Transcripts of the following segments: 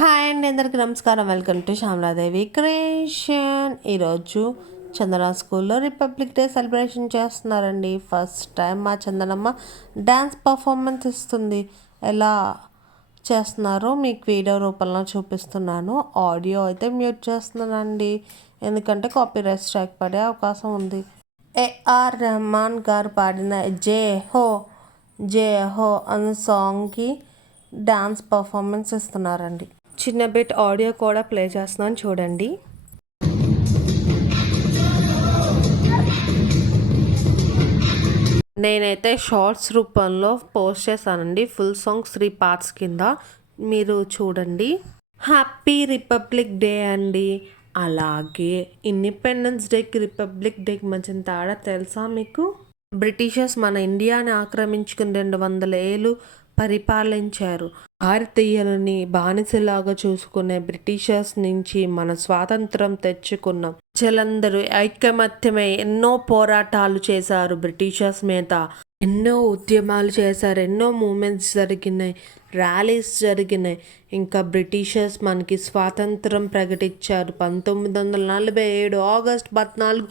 Hi అండి, అందరికీ నమస్కారం. Welcome to Shyamala Devi creation. ఈరోజు చందన స్కూల్లో రిపబ్లిక్ డే సెలబ్రేషన్ చేస్తున్నారండి. ఫస్ట్ టైం మా చందనమ్మ డ్యాన్స్ పర్ఫార్మెన్స్ ఇస్తుంది. ఎలా చేస్తున్నారో మీకు వీడియో రూపంలో చూపిస్తున్నాను. ఆడియో అయితే మ్యూట్ చేస్తున్నానండి, ఎందుకంటే కాపీరైట్ స్ట్రైక్ పడే అవకాశం ఉంది. ఏఆర్ రెహమాన్ గారు పాడిన జే హో జే హో అనే సాంగ్కి డాన్స్ పర్ఫార్మెన్స్ ఇస్తున్నారండి. చిన్న బిట్ ఆడియో కూడా ప్లే చేస్తున్నాను, చూడండి. నేనైతే షార్ట్స్ రూపంలో పోస్ట్ చేశానండి. ఫుల్ సాంగ్ 3 పార్ట్స్ కింద మీరు చూడండి. హ్యాపీ రిపబ్లిక్ డే అండి. అలాగే ఇండిపెండెన్స్ డేకి రిపబ్లిక్ డేకి మధ్య తేడా తెలుసా మీకు? బ్రిటిషర్స్ మన ఇండియాని ఆక్రమించుకుని 200 ఏళ్ళు పరిపాలించారు. భారతీయులని బానిసలాగా చూసుకునే బ్రిటిషర్స్ నుంచి మన స్వాతంత్రం తెచ్చుకున్నాం. ప్రజలందరూ ఐకమత్యమై ఎన్నో పోరాటాలు చేశారు. బ్రిటిషర్స్ మీద ఎన్నో ఉద్యమాలు చేశారు. ఎన్నో మూమెంట్స్ జరిగినాయి, ర్యాలీస్ జరిగినాయి. ఇంకా బ్రిటిషర్స్ మనకి స్వాతంత్రం ప్రకటించారు. 1947 ఆగస్టు 14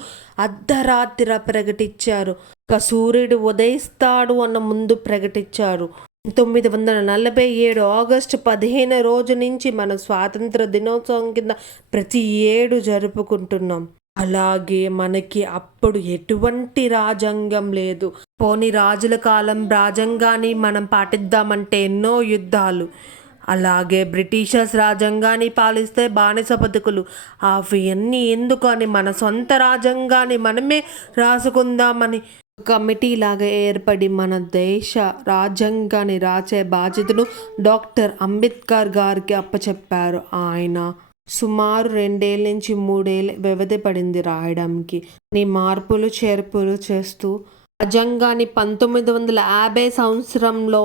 అర్ధరాత్రి ప్రకటించారు. ఇంకా సూర్యుడు ఉదయిస్తాడు అన్న ముందు ప్రకటించారు. 1947 ఆగస్టు 15 రోజు నుంచి మన స్వాతంత్ర దినోత్సవం కింద ప్రతి ఏడు జరుపుకుంటున్నాం. అలాగే మనకి అప్పుడు ఎటువంటి రాజ్యాంగం లేదు. పోనీ రాజుల కాలం రాజ్యాంగాన్ని మనం పాటిద్దామంటే ఎన్నో యుద్ధాలు. అలాగే బ్రిటిషర్స్ రాజ్యాంగాన్ని పాలిస్తే బానిస బతుకులు. అవన్నీ ఎందుకని మన సొంత రాజ్యాంగాన్ని మనమే రాసుకుందామని కమిటీ లాగా ఏర్పడి మన దేశ రాజ్యాంగాన్ని రాసే బాధ్యతను డాక్టర్ అంబేద్కర్ గారికి అప్పచెప్పారు. ఆయన సుమారు 2 ఏళ్ళ నుంచి 3 ఏళ్ళ వ్యవధి పడింది రాయడానికి. మార్పులు చేర్పులు చేస్తూ రాజ్యాంగాన్ని 1950 సంవత్సరంలో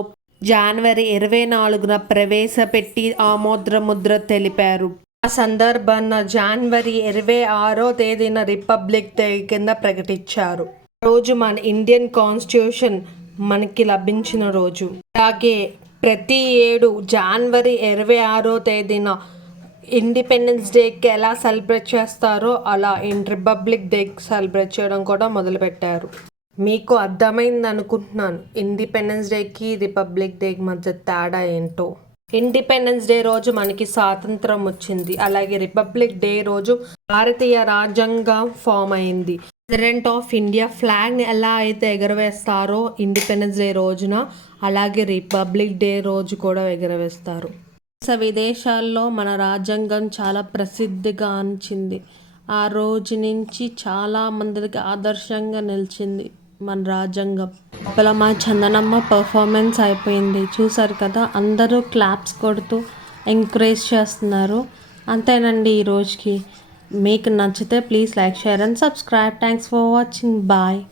జనవరి 24న ప్రవేశపెట్టి ఆమోద ముద్ర తెలిపారు. ఆ సందర్భాన జనవరి 26వ తేదీన రిపబ్లిక్ డే కింద ప్రకటించారు. రోజు మన ఇండియన్ కాన్స్టిట్యూషన్ మనకి లభించిన రోజు. అలాగే ప్రతి ఏడు జనవరి 26వ తేదీన ఇండిపెండెన్స్ డేకి ఎలా సెలబ్రేట్ చేస్తారో అలా రిపబ్లిక్ డేకి సెలబ్రేట్ చేయడం కూడా మొదలుపెట్టారు. మీకు అర్థమైంది అనుకుంటున్నాను ఇండిపెండెన్స్ డేకి రిపబ్లిక్ డేకి మధ్య తేడా ఏంటో. ఇండిపెండెన్స్ డే రోజు మనకి స్వాతంత్రం వచ్చింది. అలాగే రిపబ్లిక్ డే రోజు భారతీయ రాజ్యాంగం ఫామ్ అయింది. ప్రెసిడెంట్ ఆఫ్ ఇండియా ఫ్లాగ్ ఎలా అయితే ఎగరవేస్తారో ఇండిపెండెన్స్ డే రోజున, అలాగే రిపబ్లిక్ డే రోజు కూడా ఎగరవేస్తారు. విదేశాల్లో మన రాజ్యాంగం చాలా ప్రసిద్ధిగాంచింది. ఆ రోజు నుంచి చాలా మందికి ఆదర్శంగా నిలిచింది మన రాజ్యాంగం. అలా మా చందనమ్మ పర్ఫార్మెన్స్ అయిపోయింది, చూసారు కదా. అందరూ క్లాప్స్ కొడుతూ ఎంకరేజ్ చేస్తున్నారు. అంతేనండి ఈ రోజుకి. మీకు నచ్చితే please like, share and subscribe. Thanks for watching. Bye.